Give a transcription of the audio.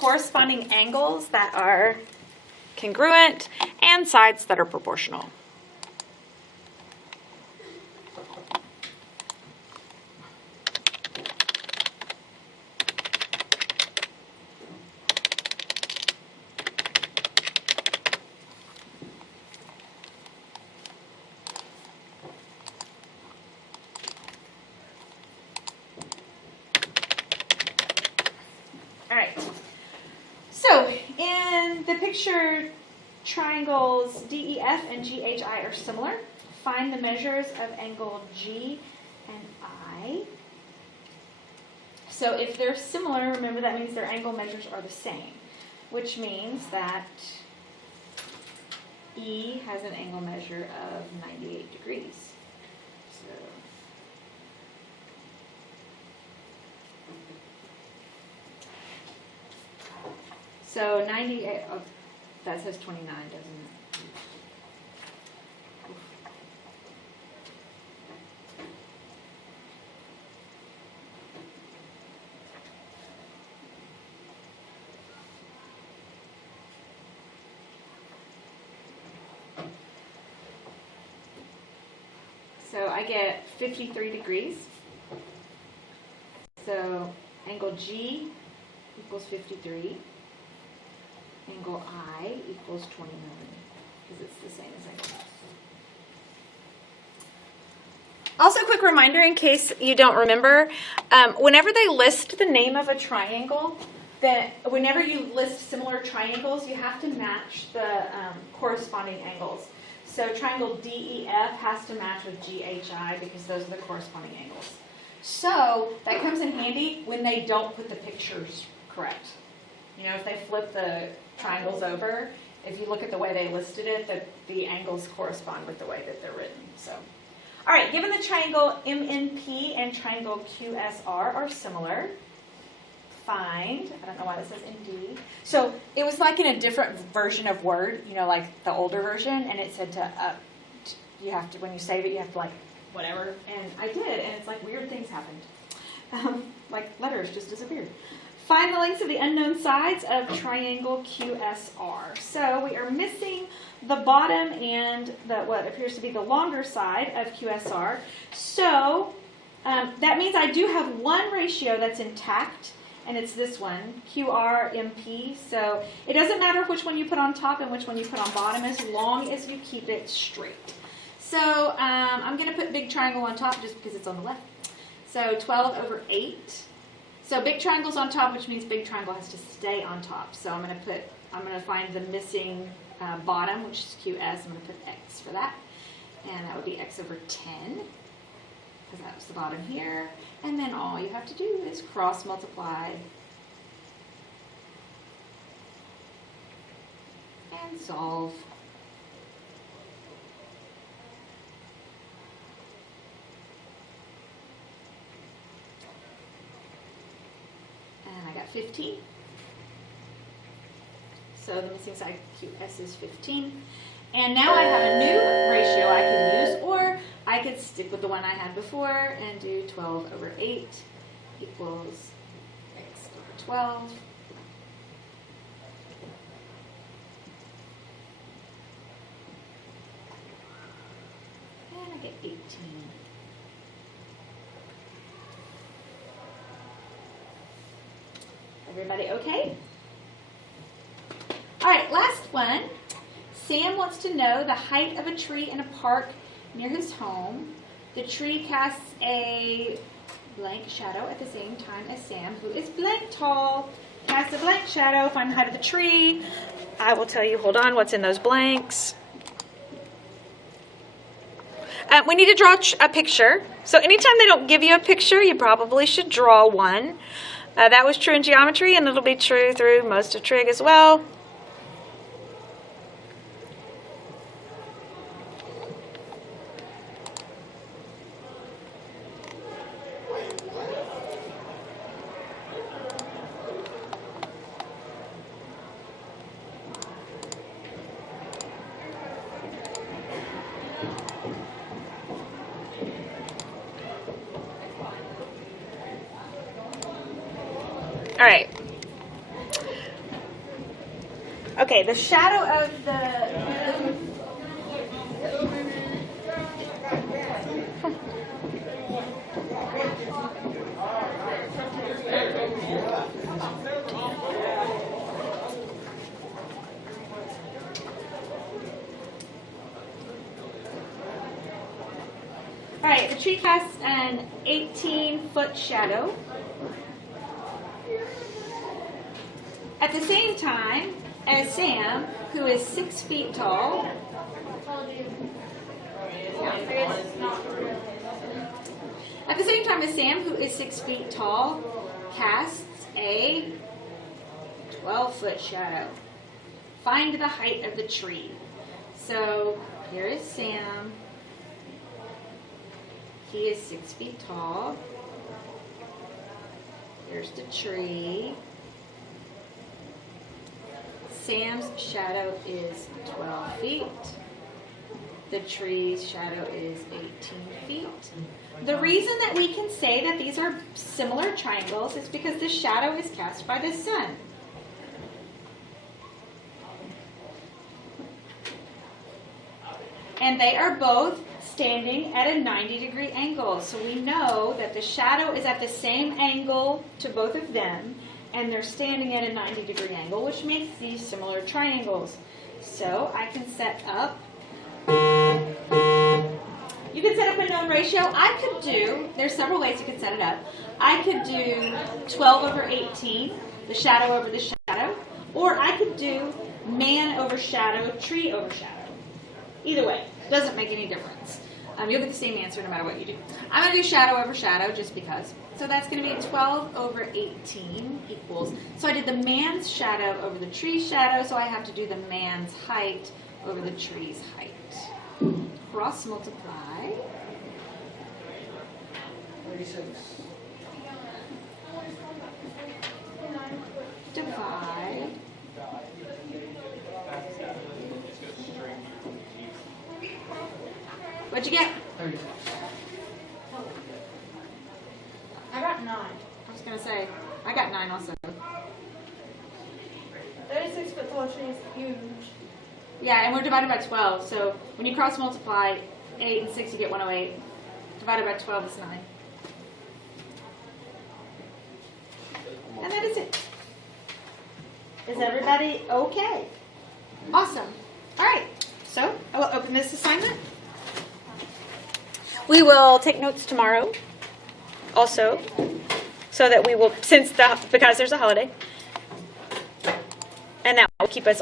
corresponding angles that are congruent and sides that are proportional. All right, so in the picture, triangles DEF and GHI are similar. Find the measures of angle G and I. So if they're similar, remember that means their angle measures are the same, which means that E has an angle measure of 98 degrees. So 98, oh, that says 29, doesn't it? So I get 53 degrees. So angle G equals 53. Angle I equals 29, because it's the same as angle F. Also, a quick reminder in case you don't remember, whenever they list the name of a triangle, that whenever you list similar triangles, you have to match the corresponding angles. So triangle DEF has to match with GHI because those are the corresponding angles. So that comes in handy when they don't put the pictures correct. You know, if they flip the triangles over, if you look at the way they listed it, the angles correspond with the way that they're written. So, all right, given the triangle MNP and triangle QSR are similar, find, I don't know why this says ND. So it was like in a different version of Word, you know, like the older version, and it said you have to, when you save it, you have to like, whatever. And I did, and it's like weird things happened. Like letters just disappeared. Find the lengths of the unknown sides of triangle QSR. So we are missing the bottom and what appears to be the longer side of QSR. So that means I do have one ratio that's intact, and it's this one, QRMP. So it doesn't matter which one you put on top and which one you put on bottom as long as you keep it straight. So I'm going to put big triangle on top just because it's on the left. So 12/8. So big triangle's on top, which means big triangle has to stay on top. So I'm going to find the missing bottom, which is QS. I'm going to put X for that. And that would be X over 10, because that was the bottom here. And then all you have to do is cross multiply and solve. And I got 15. So the missing side QS is 15. And now I have a new ratio I can use, or I could stick with the one I had before and do 12/8 equals X over 12. And I get 18. Everybody okay? All right, last one. Sam wants to know the height of a tree in a park near his home. The tree casts a blank shadow at the same time as Sam, who is blank tall. Cast a blank shadow, find the height of the tree. I will tell you, hold on, what's in those blanks. We need to draw a picture. So anytime they don't give you a picture, you probably should draw one. That was true in geometry, and it'll be true through most of trig as well. All right. Okay, the shadow of the... All right, the tree casts an 18-foot shadow. At the same time as Sam, who is 6 feet tall, casts a 12-foot shadow. Find the height of the tree. So here is Sam. He is 6 feet tall. Here's the tree. Sam's shadow is 12 feet. The tree's shadow is 18 feet. The reason that we can say that these are similar triangles is because the shadow is cast by the sun. And they are both standing at a 90-degree angle. So we know that the shadow is at the same angle to both of them, and they're standing at a 90-degree angle, which makes these similar triangles. So I can set up, you can set up a known ratio. I could do, there's several ways you could set it up. I could do 12 over 18, the shadow over the shadow, or I could do man over shadow, tree over shadow. Either way, doesn't make any difference. You'll get the same answer no matter what you do. I'm going to do shadow over shadow just because. So that's going to be 12 over 18 equals. So I did the man's shadow over the tree's shadow, so I have to do the man's height over the tree's height. Cross multiply. 36. Divide. What'd you get? 36. I got 9. I was going to say, I got 9 also. 36-foot tall tree is huge. Yeah, and we're divided by 12, so when you cross multiply 8 and 6, you get 108. Divided by 12 is 9. And that is it. Is everybody okay? Awesome. All right, so I will open this assignment. We will take notes tomorrow also, so that we will, because there's a holiday, and that will keep us